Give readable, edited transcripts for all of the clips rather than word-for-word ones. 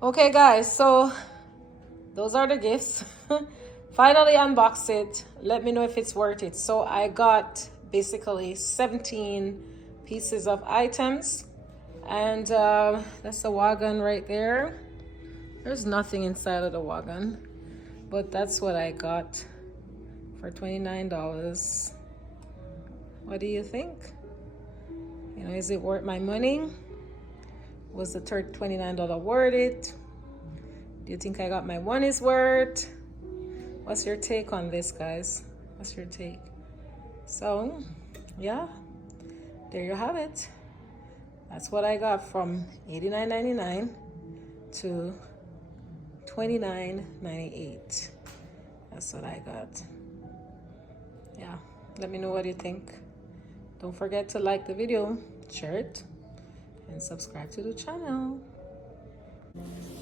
Okay, guys, so those are the gifts. Finally unboxed it. Let me know if it's worth it. So I got basically 17 pieces of items, and that's the wagon right there. There's nothing inside of the wagon, but that's what I got for $29. What do you think? Is it worth my money? Was the $29 worth it? Do you think I got my money's worth? What's your take on this, guys? What's your take? So, yeah, there you have it. That's what I got from $89.99 to $29.98. That's what I got. Yeah, let me know what you think. Don't forget to like the video, share it, and subscribe to the channel.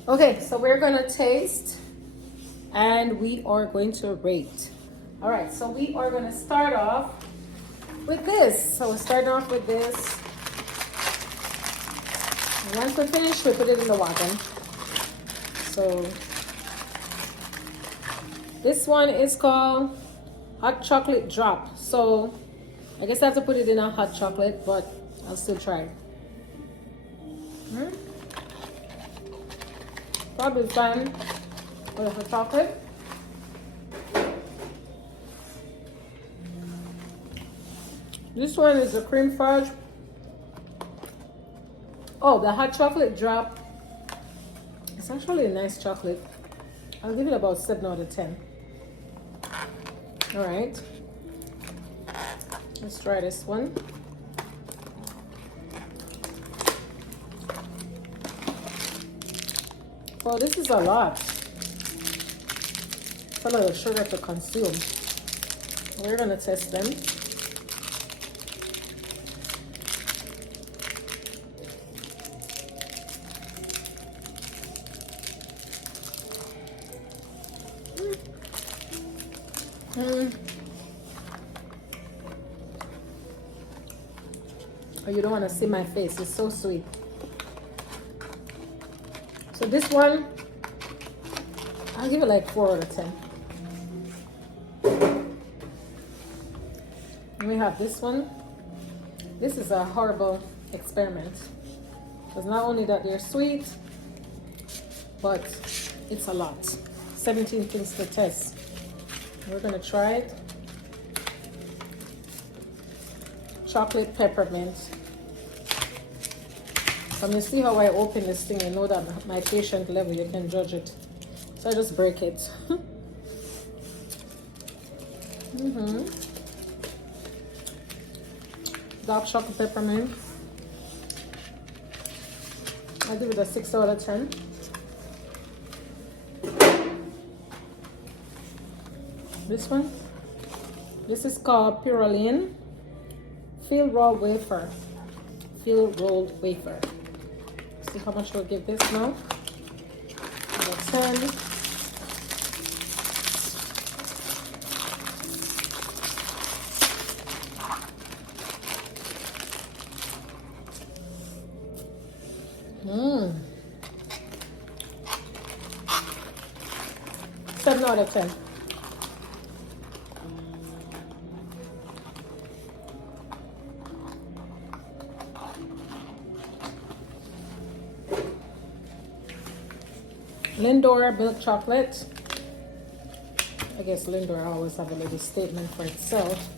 Okay, so we're gonna taste and we are going to rate. All right, so we are gonna start off with this. So we're starting off with this. And once we're finished, we put it in the wagon. So this one is called Hot Chocolate Drop. So I guess I have to put it in a hot chocolate, but I'll still try. Probably fun with the chocolate. This one is a cream fudge. Oh, the hot chocolate drop. It's actually a nice chocolate. I'll give it about 7 out of 10. All right. Let's try this one. Well, this is a lot. It's a lot of sugar to consume. We're gonna test them. Oh, you don't want to see my face. It's so sweet. So this one, I'll give it like 4 out of 10. And we have this one. This is a horrible experiment. Because not only that they're sweet, but it's a lot. 17 things to test. We're gonna try it. Chocolate peppermint. When you see how I open this thing, you know that my patient level, you can judge it. So I just break it. Dark chocolate peppermint. I'll give it a 6 out of 10. This one. This is called Pyroline. Feel raw wafer. Feel rolled wafer. See how much we'll give this now. About 10. Mmm. 7 out of 10. Lindor milk chocolate. I guess Lindor always have a little statement for itself.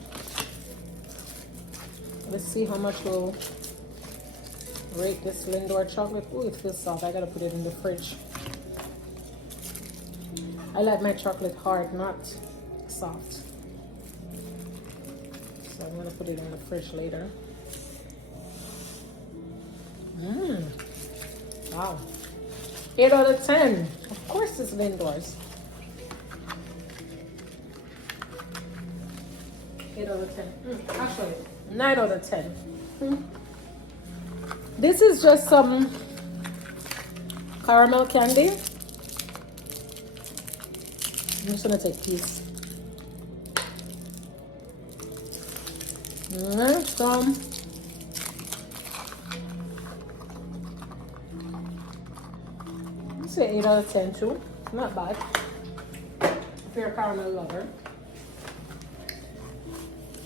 Let's see how much we'll rate this Lindor chocolate. Oh, it feels soft. I gotta put it in the fridge. I like my chocolate hard, not soft. So I'm gonna put it in the fridge later. Wow. 8 out of 10. Of course it's Lindor's. 8 out of 10. Actually, 9 out of 10. This is just some caramel candy. I'm just gonna take a piece. Some say 8 out of 10 too. Not bad. If you're a caramel lover.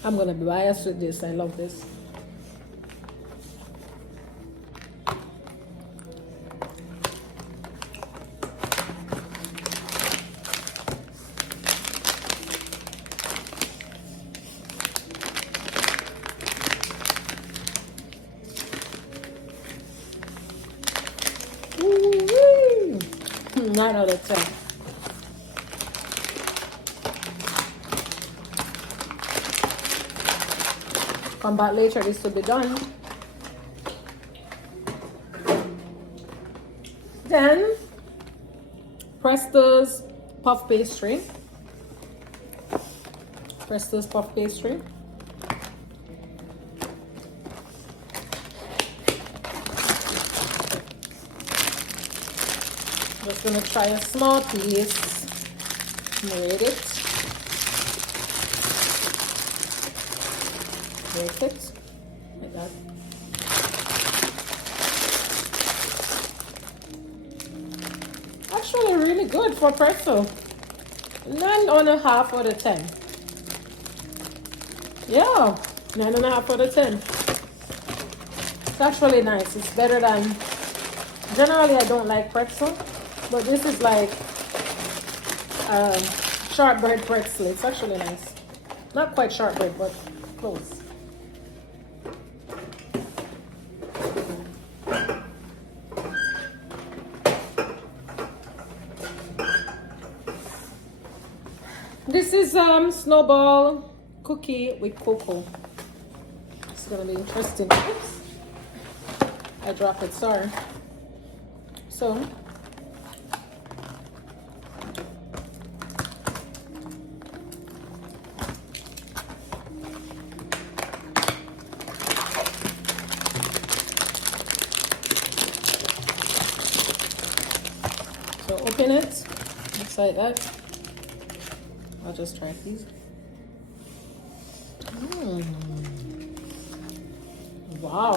I'm gonna be biased with this. I love this. Woo-wee. 9 out of 10. Come back later, this will be done. Then, Presto's puff pastry. Presto's puff pastry. Just gonna try a small piece. Grate it. Break it like that. Actually, really good for pretzel. 9.5 out of 10. Yeah, 9.5 out of 10. It's actually nice. It's better than. Generally, I don't like pretzel, but this is like shortbread pretzel. It's actually nice. Not quite shortbread, but close. This is snowball cookie with cocoa. It's gonna be interesting. Oops. I dropped it, sorry. So open it, looks like that. I'll just try these. Wow.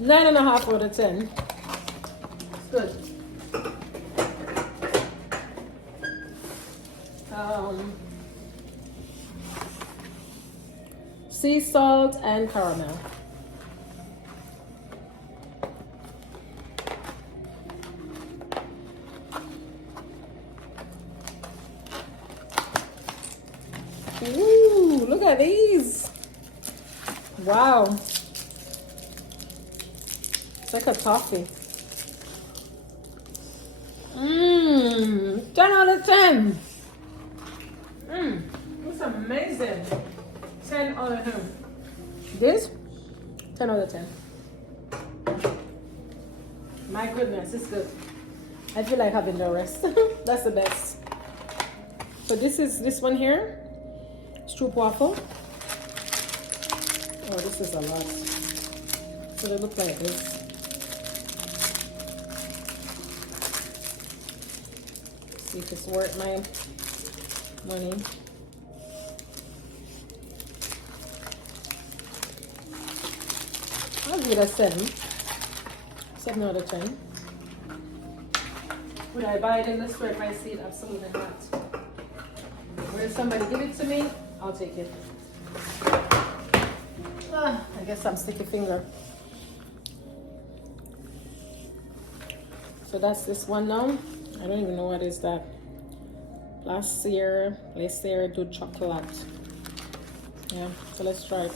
9.5 out of 10. Good. Sea salt and caramel. Ooh, look at these. Wow. It's like a toffee. 10 out of 10. It's amazing. 10 out of 10. This, 10 out of 10. My goodness, it's good. I feel like having the rest. That's the best. So this is this one here. Stroop waffle. Oh, this is a lot. So they look like this. See if it's worth my money. I'll give it a 7. 7 out of 10. Would I buy it in the store if I see it? Absolutely not. Or if somebody give it to me, I'll take it. I guess I'm sticky finger. So that's this one now. I don't even know what is that. Plaisir du chocolat. Yeah, so let's try it.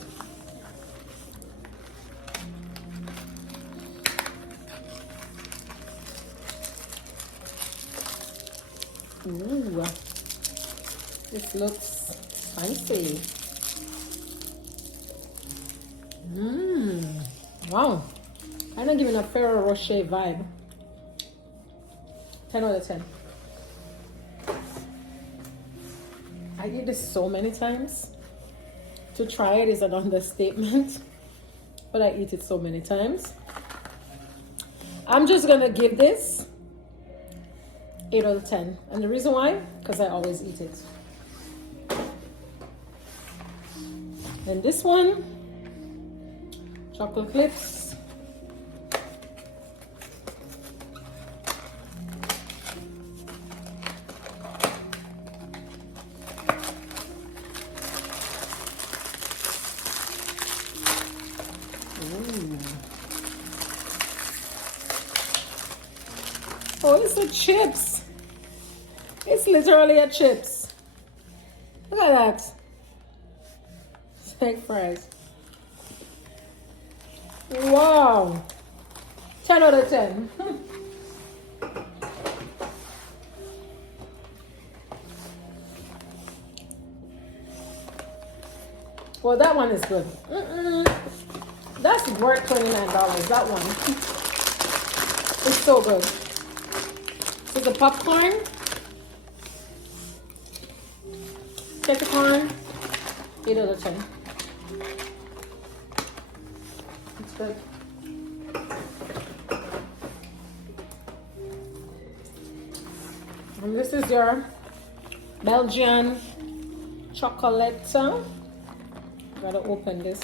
Ooh, this looks fancy. Wow, I'm not giving a Ferrero Rocher vibe. 10 out of 10. I eat this so many times. To try it is an understatement, but I eat it so many times. I'm just gonna give this 8 out of 10. And the reason why? Because I always eat it. And this one, chocolate clips. Oh, it's a chips. It's literally a chips. Look at that. Steak fries. Wow. 10 out of 10. Well, that one is good. That's worth $29. That one. It's so good. So the popcorn. Take the corn. 8 out of 10. It's good. And this is your Belgian chocolate. Gotta open this.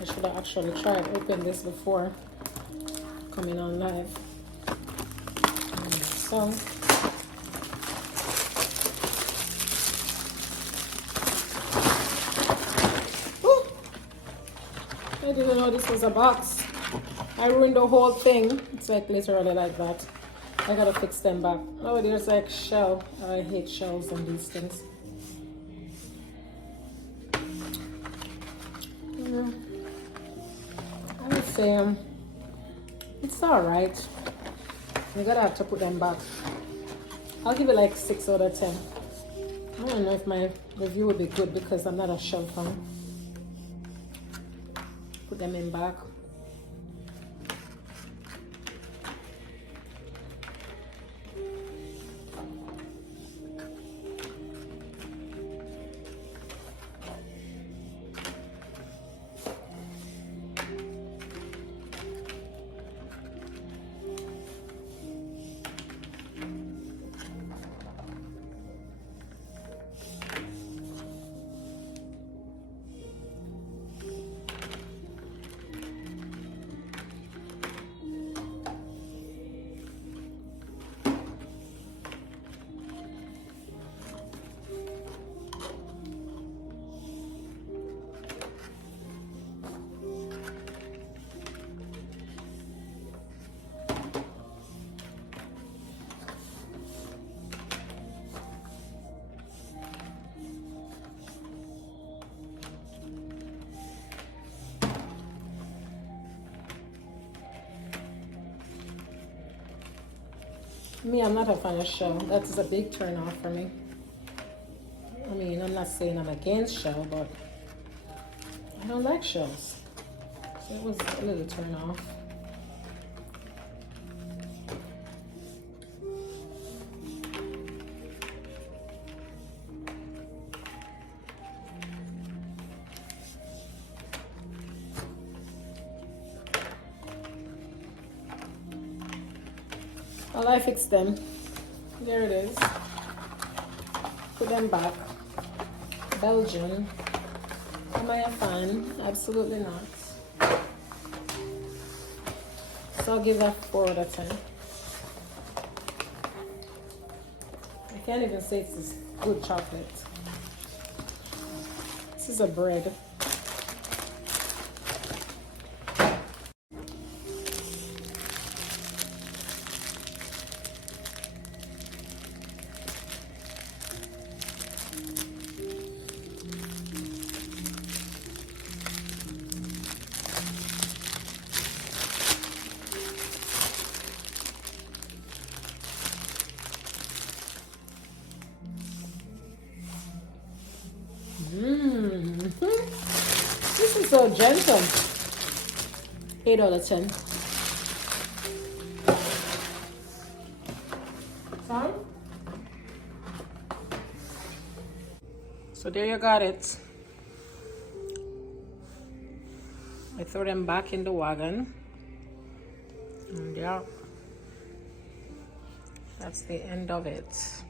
I should have actually tried to open this before coming on live. So I didn't know this was a box. I ruined the whole thing. It's like literally like that. I gotta fix them back. Oh, there's like shell. I hate shells on these things. I would say it's alright. You gotta have to put them back. I'll give it like 6 out of 10. I don't know if my review will be good because I'm not a shell fan. Put them in back. Me, I'm not a fan of shell. That is a big turn off for me. I mean, I'm not saying I'm against shell, but I don't like shells. So it was a little turn off. Well, I fixed them. There it is. Put them back. Belgian. Am I a fan? Absolutely not. So I'll give that 4 out of 10. I can't even say it's this good chocolate. This is a bread. This is so gentle. 8 out of 10. Fine. So there you got it. I throw them back in the wagon. And yeah, that's the end of it.